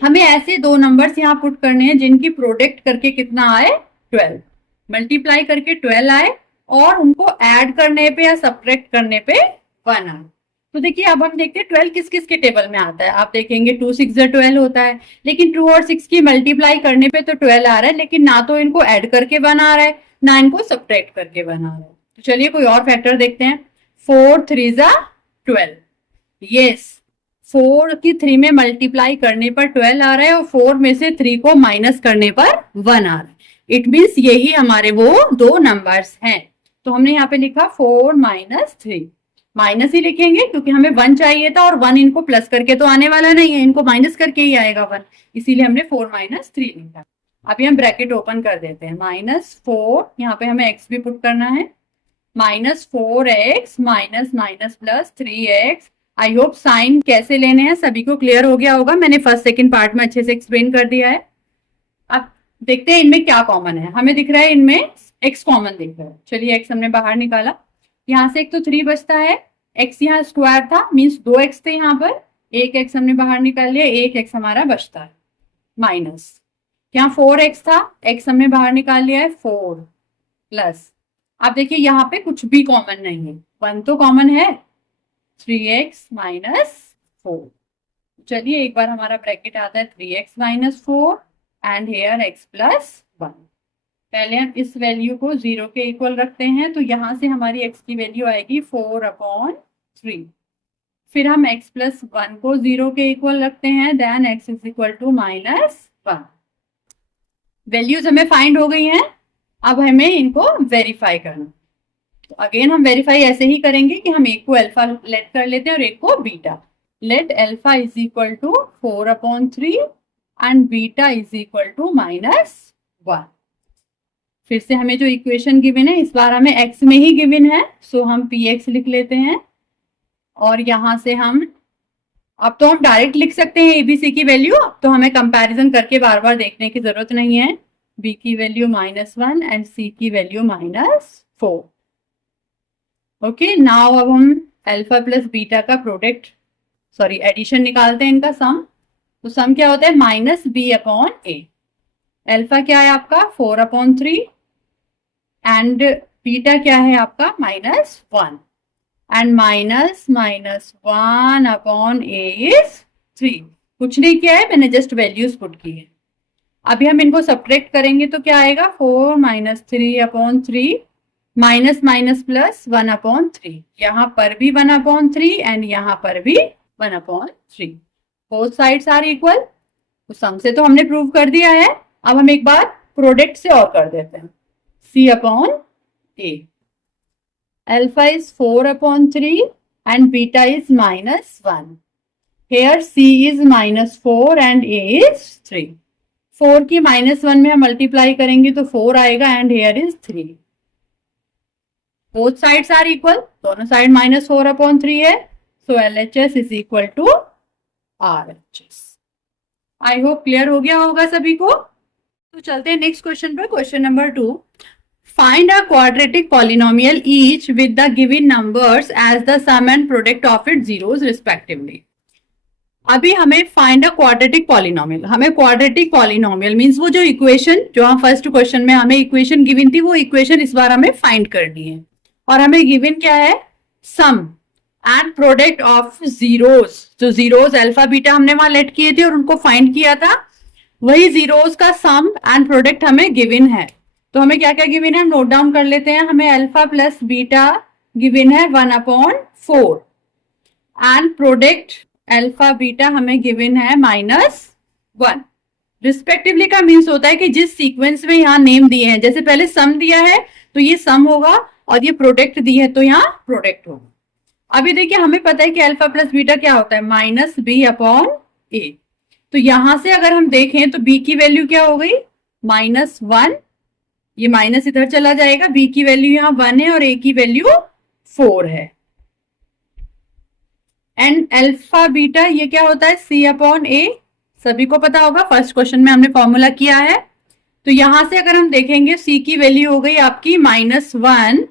हमें ऐसे दो नंबर्स यहाँ पुट करने हैं जिनकी प्रोडक्ट करके कितना आए 12, मल्टीप्लाई करके 12 आए और उनको ऐड करने पे या सब्ट्रैक्ट करने पे 1 आए। तो देखिए अब हम देखते हैं 12 किस किस के टेबल में आता है। आप देखेंगे 2 6 12 होता है, लेकिन 2 और 6 की मल्टीप्लाई करने पे तो 12 आ रहा है, लेकिन ना तो इनको ऐड करके 1 आ रहा है ना इनको सब्ट्रैक्ट करके 1 आ रहा है। तो चलिए कोई और फैक्टर देखते हैं। 4 3 12, यस 4 की 3 में मल्टीप्लाई करने पर 12 आ रहा है और 4 में से 3 को माइनस करने पर 1 आ रहा है। इट मीन्स यही हमारे वो दो नंबर्स हैं। तो हमने यहाँ पे लिखा 4 माइनस 3, माइनस ही लिखेंगे क्योंकि हमें 1 चाहिए था और 1 इनको प्लस करके तो आने वाला नहीं है, इनको माइनस करके ही आएगा 1, इसीलिए हमने 4 माइनस 3 लिखा। अभी हम ब्रैकेट ओपन कर देते हैं, माइनस 4, यहाँ पे हमें x भी पुट करना है, minus 4x minus minus plus 3x। I hope sign कैसे लेने हैं सभी को क्लियर हो गया होगा, मैंने फर्स्ट सेकंड पार्ट में अच्छे से एक्सप्लेन कर दिया है। अब देखते हैं इनमें क्या कॉमन है। हमें दिख रहा है इनमें x कॉमन दिख रहा है, चलिए x हमने बाहर निकाला, यहाँ से एक तो 3 बचता है, x यहाँ स्क्वायर था मीन्स 2x थे यहाँ पर, एक x हमने बाहर निकाल लिया, एक x हमारा बचता है, माइनस यहाँ 4x था, x हमने बाहर निकाल लिया है 4 प्लस, आप देखिए यहाँ पे कुछ भी कॉमन नहीं है, 1 तो कॉमन है, 3x माइनस 4। चलिए एक बार हमारा ब्रैकेट आता है 3x minus 4 and here x plus 1। पहले हम इस वैल्यू को 0 के इक्वल रखते हैं, तो यहाँ से हमारी x की वैल्यू आएगी 4/3। फिर हम x प्लस 1 को 0 के इक्वल रखते हैं, then x is equal to -1। Values हमें फाइंड हो गई हैं, अब हमें इनको वेरीफाई करना। तो अगेन हम वेरीफाई ऐसे ही करेंगे कि हम एक को अल्फा लेट कर लेते हैं और एक को beta. Let alpha is equal to 4/3 and beta is equal to -1। फिर से हमें जो इक्वेशन गिवन है, इस बार हमें x में ही गिवन है, सो हम px लिख लेते हैं। और यहां से हम अब तो हम डायरेक्ट लिख सकते हैं एबीसी की वैल्यू, तो हमें कंपैरिजन करके बार बार देखने की जरूरत नहीं है। b की वैल्यू -1 एंड c की वैल्यू -4। ओके, नाउ अब हम अल्फा प्लस बीटा का प्रोडक्ट एडिशन निकालते हैं, इनका सम। तो सम क्या होता है? -b/a। अल्फा क्या है आपका? 4/3 एंड बीटा क्या है आपका? -1 एंड -1/a इज 3। कुछ नहीं किया है, मैंने जस्ट वैल्यूज पुट की है। अभी हम इनको सब्ट्रैक्ट करेंगे तो क्या आएगा? 4 - 3/3 माइनस माइनस प्लस 1/3। यहाँ पर भी 1/3 एंड यहाँ पर भी 1/3। Both sides are equal. तो सम से तो हमने प्रूव कर दिया है, अब हम एक बार प्रोडक्ट से और कर देते हैं। c/a। Alpha is 4/3 and beta is -1। Here c is -4 and a is 3। 4 की -1 में हम मल्टीप्लाई करेंगे तो 4 आएगा and here is 3। Both sides are equal, दोनों साइड -4/3 है, so LHS is equal to RHS। I hope clear हो गया होगा सभी को। तो चलते हैं नेक्स्ट क्वेश्चन पर। Question number 2, find a quadratic polynomial each with the given numbers as the sum and product of it zeros respectively. अभी हमें फाइंड अ क्वाड्रेटिक पॉलिनोमियल, हमें क्वाड्रेटिक पॉलिनोमियल मींस वो जो इक्वेशन जो हम फर्स्ट क्वेश्चन में हमें इक्वेशन गिवन थी, वो इक्वेशन इस बार हमें फाइंड करनी है। और हमें गिवन क्या है? सम एंड प्रोडक्ट ऑफ जीरोस। जो जीरोस अल्फा बीटा हमने वहां लेट किए थे और उनको फाइंड किया था, वही जीरोस का सम एंड प्रोडक्ट हमें गिवन है। तो हमें क्या क्या गिवन है हम नोट डाउन कर लेते हैं। हमें अल्फा प्लस बीटा गिवन है 1/4 एंड प्रोडक्ट अल्फा बीटा हमें गिवन है -1। रिस्पेक्टिवली का मीन्स होता है कि जिस सीक्वेंस में यहाँ नेम दिए हैं, जैसे पहले सम दिया है तो ये सम होगा और ये प्रोडक्ट दी है तो यहाँ प्रोडक्ट होगा। अभी देखिए हमें पता है कि अल्फा प्लस बीटा क्या होता है? -b/a। तो यहां से अगर हम देखें तो b की वैल्यू क्या हो गई? -1। ये माइनस इधर चला जाएगा, b की वैल्यू यहाँ 1 है और a की वैल्यू 4 है। एंड अल्फा बीटा ये क्या होता है? c/a। सभी को पता होगा, फर्स्ट क्वेश्चन में हमने फॉर्मूला किया है। तो यहां से अगर हम देखेंगे c की वैल्यू हो गई आपकी -1।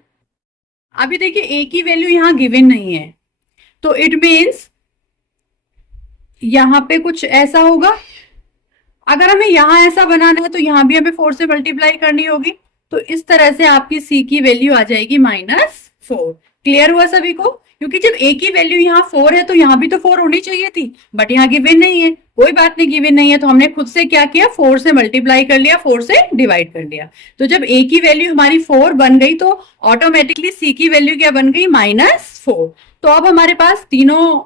अभी देखिए a की वैल्यू यहाँ गिवन नहीं है, तो इट मीन्स यहाँ पे कुछ ऐसा होगा। अगर हमें यहाँ ऐसा बनाना है तो यहाँ भी हमें 4 से मल्टीप्लाई करनी होगी। तो इस तरह से आपकी c की वैल्यू आ जाएगी -4। क्लियर हुआ सभी को? क्योंकि जब a की वैल्यू यहाँ 4 है तो यहाँ भी तो 4 होनी चाहिए थी, बट यहाँ गिवन नहीं है। कोई बात नहीं, गिवन नहीं है तो हमने खुद से क्या किया? 4 से मल्टीप्लाई कर लिया, 4 से डिवाइड कर लिया। तो जब a की वैल्यू हमारी 4 बन गई तो ऑटोमेटिकली c की वैल्यू क्या बन गई? -4। तो अब हमारे पास तीनों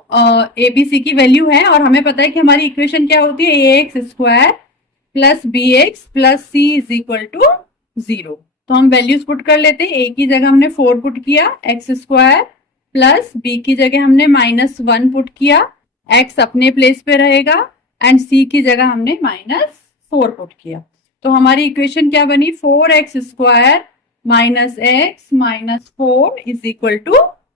a b c की वैल्यू है और हमें पता है कि हमारी इक्वेशन क्या होती है? ax² plus bx plus c is equal to 0। तो हम वैल्यूज पुट कर लेते हैं। a की जगह हमने 4 पुट किया, x² प्लस b की जगह हमने -1 पुट किया, x अपने प्लेस पे रहेगा एंड c की जगह हमने -4 पुट किया। तो हमारी इक्वेशन क्या बनी? 4x² - x - 4 is equal to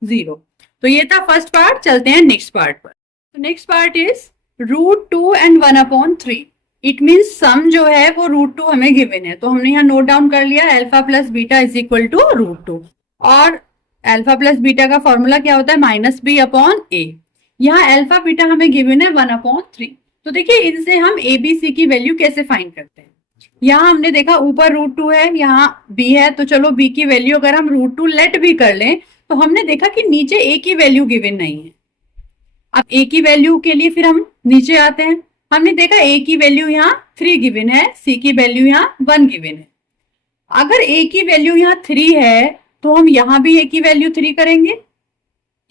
0। तो ये था फर्स्ट पार्ट। चलते हैं नेक्स्ट पार्ट पर। तो next part is √2 and 1/3। It means sum जो है वो √2 हमें गिवन है, तो हमने यहाँ नोट डाउन कर लिया alpha plus beta is equal to √2। और अल्फा प्लस बीटा का फॉर्मूला क्या होता है? -b/a। यहाँ अल्फा बीटा हमें गिवन है 1/3। तो देखिए इनसे हम a b c की वैल्यू कैसे फाइंड करते हैं। यहाँ हमने देखा ऊपर √2 है, यहाँ b है, तो चलो b की वैल्यू अगर हम √2 लेट भी कर लें तो हमने देखा कि नीचे a की वैल्यू गिवन नहीं है। अब a की वैल्यू के लिए फिर हम नीचे आते हैं, हमने देखा a की वैल्यू यहाँ 3 गिवन है, c की वैल्यू यहाँ 1 गिवन है। अगर a की वैल्यू यहाँ 3 है तो हम यहाँ भी a की वैल्यू 3 करेंगे।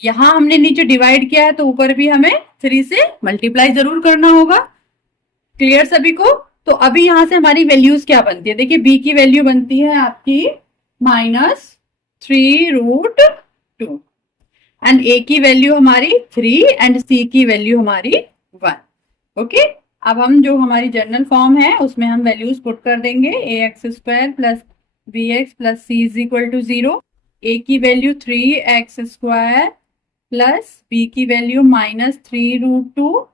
यहाँ हमने नीचे डिवाइड किया है तो ऊपर भी हमें 3 से मल्टीप्लाई जरूर करना होगा। क्लियर सभी को? तो अभी यहाँ से हमारी वैल्यूज क्या बनती है, देखिए b की वैल्यू बनती है आपकी -3√2 एंड a की वैल्यू हमारी 3 एंड c की वैल्यू हमारी 1। ओके, अब हम जो हमारी जनरल फॉर्म है उसमें हम वैल्यूज पुट कर देंगे। ax² plus bx plus c is equal to 0। a की वैल्यू 3x² प्लस b की value -3√2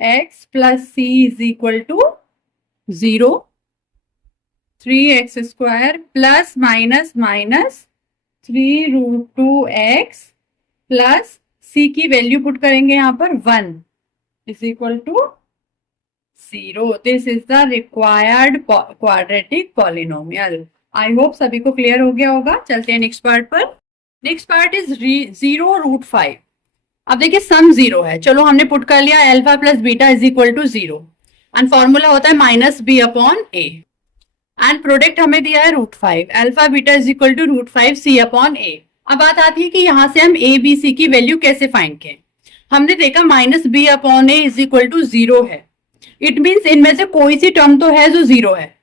x plus c is equal to 0। 3x² plus minus 3√2 x plus c की वैल्यू पुट करेंगे यहाँ पर 1 is equal to 0। This is the required quadratic polynomial. I hope सभी को clear हो गया होगा। चलते हैं नेक्स्ट पार्ट पर। Next part is 0√5। अब देखिए सम 0 है, चलो हमने पुट कर लिया alpha plus beta is equal to 0 and formula होता है -b/a एंड प्रोडक्ट हमें दिया है √5। Alpha beta is equal to √5c/a। अब बात आती है कि यहाँ से हम a b c की वैल्यू कैसे फाइंड करें। हमने देखा -b/a इज इक्वल टू 0 है, इट मीन्स इनमें से कोई सी टर्म तो है जो 0 है।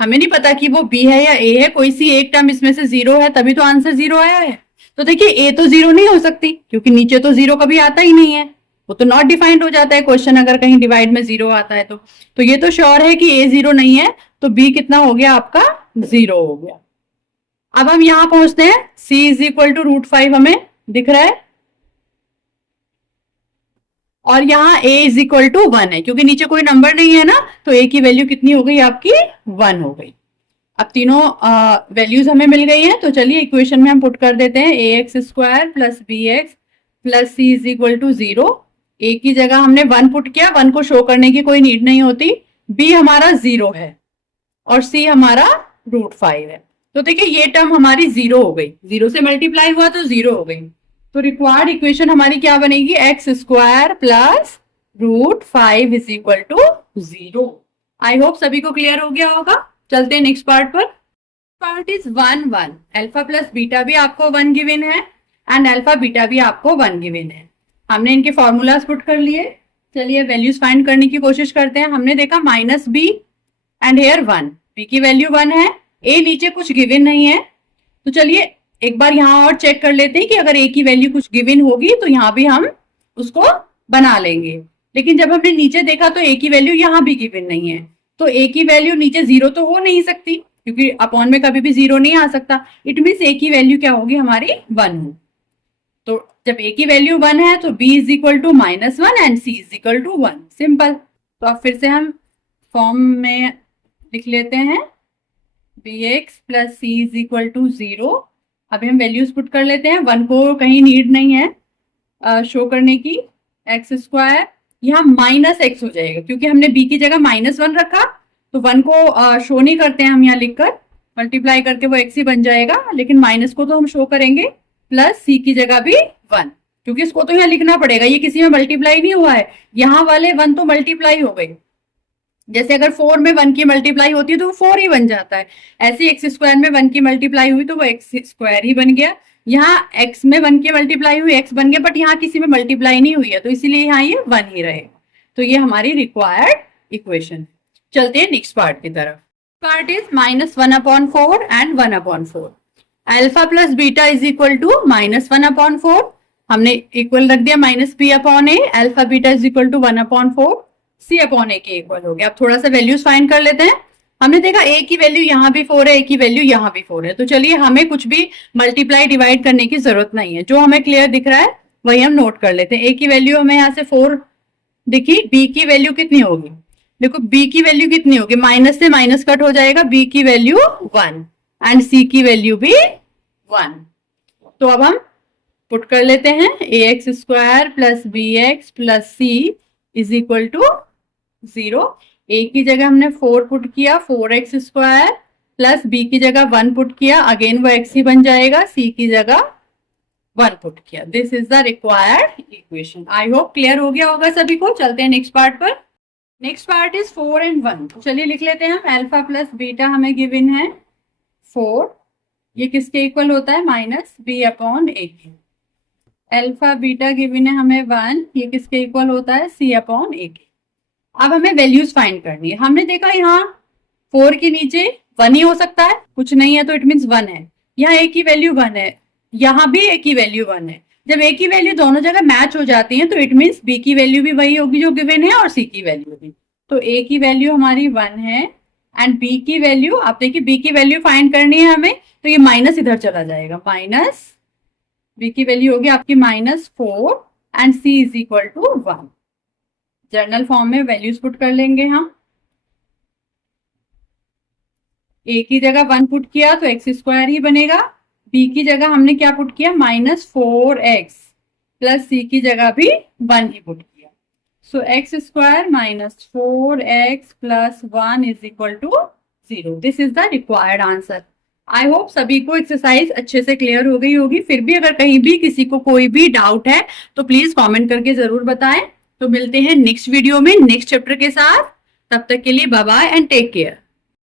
हमें नहीं पता कि वो b है या a है, कोई सी एक टर्म इसमें से 0 है, तभी तो आंसर 0 आया है। तो देखिए a तो 0 नहीं हो सकती क्योंकि नीचे तो 0 कभी आता ही नहीं है, वो तो नॉट डिफाइंड हो जाता है क्वेश्चन अगर कहीं डिवाइड में 0 आता है तो ये तो श्योर है कि a 0 नहीं है, तो b कितना हो गया आपका 0 हो गया। अब हम यहां पहुंचते हैं, c इज इक्वल टू √5 हमें दिख रहा है और यहाँ a इज इक्वल टू 1 है, क्योंकि नीचे कोई नंबर नहीं है ना, तो a की वैल्यू कितनी हो गई आपकी 1 हो गई। अब तीनों वैल्यूज हमें मिल गई हैं, तो चलिए इक्वेशन में हम पुट कर देते हैं ax² plus bx plus c is equal to 0। a की जगह हमने 1 पुट किया, 1 को शो करने की कोई नीड नहीं होती। b हमारा 0 है और c हमारा √5 है, तो देखिए ये टर्म हमारी 0 हो गई, 0 से मल्टीप्लाई हुआ तो 0 हो गई। तो रिक्वायर्ड इक्वेशन हमारी क्या बनेगी, x² plus √5 is equal to 0। I hope सभी को क्लियर हो गया होगा। चलते हैं नेक्स्ट पार्ट पर। Part is 1 alpha plus beta भी आपको 1 गिवन है एंड अल्फा बीटा भी आपको 1 गिवन है। हमने इनके फॉर्मूलाज पुट कर लिए, चलिए वैल्यूज फाइंड करने की कोशिश करते हैं। हमने देखा -b एंड हेयर 1, b की वैल्यू 1 है, a नीचे कुछ गिवन नहीं है, तो चलिए एक बार यहाँ और चेक कर लेते हैं कि अगर a की वैल्यू कुछ गिवन होगी तो यहाँ भी हम उसको बना लेंगे। लेकिन जब हमने नीचे देखा तो a की वैल्यू यहाँ भी गिवन नहीं है, तो a की वैल्यू नीचे 0 तो हो नहीं सकती क्योंकि अपॉन में कभी भी 0 नहीं आ सकता। इट मीन्स a की वैल्यू क्या होगी हमारी 1 हो। तो जब a की वैल्यू 1 है तो b is equal to -1 and c is equal to 1, simple. तो अब फिर से हम फॉर्म में लिख लेते हैं bx plus c is equal to 0। अभी हम वैल्यूज पुट कर लेते हैं, 1 को कहीं नीड नहीं है शो करने की। x² यहाँ -x हो जाएगा क्योंकि हमने b की जगह -1 रखा, तो 1 को शो नहीं करते हैं हम यहाँ लिखकर, मल्टीप्लाई करके वो x ही बन जाएगा, लेकिन माइनस को तो हम शो करेंगे, प्लस c की जगह भी 1 क्योंकि इसको तो यहाँ लिखना पड़ेगा, ये किसी में मल्टीप्लाई नहीं हुआ है। यहाँ वाले 1 तो मल्टीप्लाई हो गई, जैसे अगर 4 में 1 की मल्टीप्लाई होती है तो वो 4 ही बन जाता है, ऐसे x² में 1 की मल्टीप्लाई हुई तो वो x² ही बन गया। यहाँ x में 1 की मल्टीप्लाई हुई x बन गया, बट यहाँ किसी में मल्टीप्लाई नहीं हुई है तो इसीलिए यहाँ ये 1 ही रहेगा। तो ये हमारी रिक्वायर्ड इक्वेशन। चलते हैं नेक्स्ट पार्ट की तरफ। Part is -1/4 and 1/4। Alpha plus beta is equal to -1/4, हमने इक्वल रख दिया -b/a, alpha beta is equal to 1/4 c/a के इक्वल हो गया। अब थोड़ा सा वैल्यूज फाइंड कर लेते हैं। हमने देखा a की वैल्यू यहाँ भी 4 है, a की वैल्यू यहाँ भी 4 है, तो चलिए हमें कुछ भी मल्टीप्लाई डिवाइड करने की जरूरत नहीं है, जो हमें क्लियर दिख रहा है वही हम नोट कर लेते हैं। a की वैल्यू हमें यहाँ से 4 दिखी, b की वैल्यू कितनी होगी, देखो b की वैल्यू कितनी होगी, माइनस से माइनस कट हो जाएगा, b की वैल्यू 1 एंड c की वैल्यू भी 1। तो अब हम पुट कर लेते हैं ax² plus bx plus c is equal to 0। a की जगह हमने 4 पुट किया, 4x² प्लस b की जगह 1 पुट किया, अगेन वो x ही बन जाएगा, c की जगह 1 पुट किया। This is the required equation. I hope clear हो गया होगा सभी को। चलते हैं नेक्स्ट पार्ट पर। Next part is 4 and 1। चलिए लिख लेते हैं हम। अल्फा प्लस बीटा हमें गिवन है 4, ये किसके इक्वल होता है? माइनस बी अपॉन ए के। अल्फा बीटा गिवन है हमें 1, ये किसके इक्वल होता है? सी अपॉन ए के। अब हमें वैल्यूज फाइंड करनी है। हमने देखा यहाँ 4 के नीचे 1 ही हो सकता है, कुछ नहीं है तो इट मीन्स 1 है। यहाँ ए की वैल्यू 1 है, यहाँ भी ए की वैल्यू 1 है। जब ए की वैल्यू दोनों जगह मैच हो जाती है तो इट मीन्स बी की वैल्यू भी वही होगी जो गिवन है और सी की वैल्यू भी। तो ए की वैल्यू हमारी 1 है एंड बी की वैल्यू, आप देखिए बी की वैल्यू फाइंड करनी है हमें, तो ये माइनस इधर चला जाएगा। माइनस बी की वैल्यू होगी आपकी -4 and C is equal to 1। General form में वैल्यूज पुट कर लेंगे हम। ए की जगह 1 पुट किया तो x² ही बनेगा। बी की जगह हमने क्या पुट किया? -4x प्लस सी की जगह भी 1 ही पुट किया। So x² - 4x + 1 is equal to 0। This is the required answer. I hope सभी को एक्सरसाइज अच्छे से क्लियर हो गई होगी। फिर भी अगर कहीं भी किसी को कोई भी डाउट है तो प्लीज कमेंट करके जरूर बताएं। तो मिलते हैं नेक्स्ट वीडियो में नेक्स्ट चैप्टर के साथ। तब तक के लिए bye bye and take care.